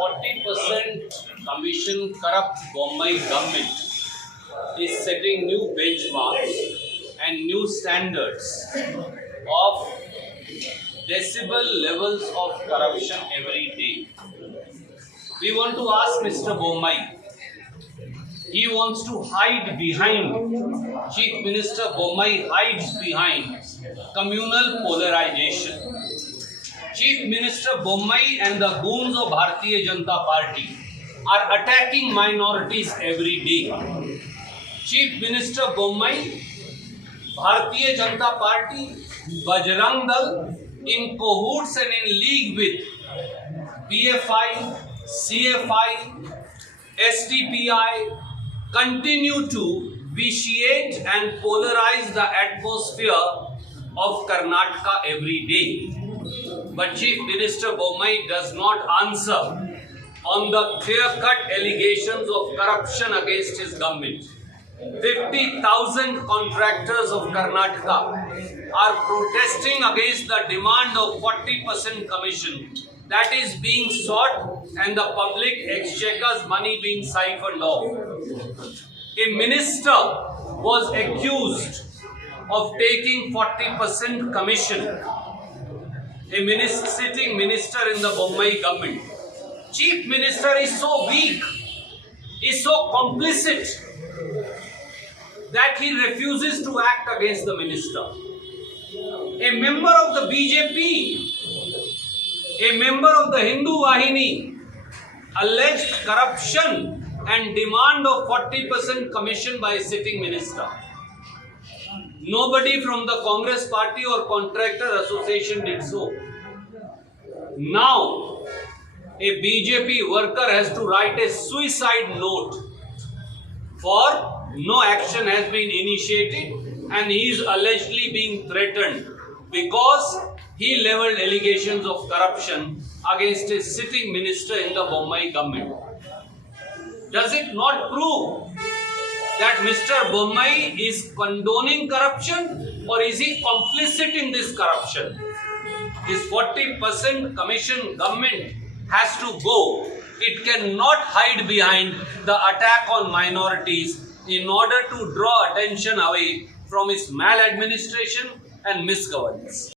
40% commission corrupt Bommai government is setting new benchmarks and new standards of decibel levels of corruption every day. We want to ask Mr. Bommai. He wants to hide behind, Chief Minister Bommai hides behind communal polarization. Chief Minister Bommai and the goons of Bharatiya Janata Party are attacking minorities every day. Chief Minister Bommai, Bharatiya Janata Party, Bajrang Dal, in cahoots and in league with PFI, CFI, SDPI, continue to vitiate and polarize the atmosphere of Karnataka every day. But Chief Minister Bommai does not answer on the clear-cut allegations of corruption against his government. 50,000 contractors of Karnataka are protesting against the demand of 40% commission that is being sought and the public exchequer's money being siphoned off. A minister was accused of taking 40% commission. A sitting minister in the Bommai government. Chief Minister is so weak, is so complicit that he refuses to act against the minister. A member of the BJP, a member of the Hindu Vahini, alleged corruption and demand of 40% commission by a sitting minister. Nobody from the Congress party or contractor association did so. Now, a BJP worker has to write a suicide note for no action has been initiated and he is allegedly being threatened because he levelled allegations of corruption against a sitting minister in the Bommai government. Does it not prove that Mr. Bommai is condoning corruption or is he complicit in this corruption? His 40% commission government has to go. It cannot hide behind the attack on minorities in order to draw attention away from its maladministration and misgovernance.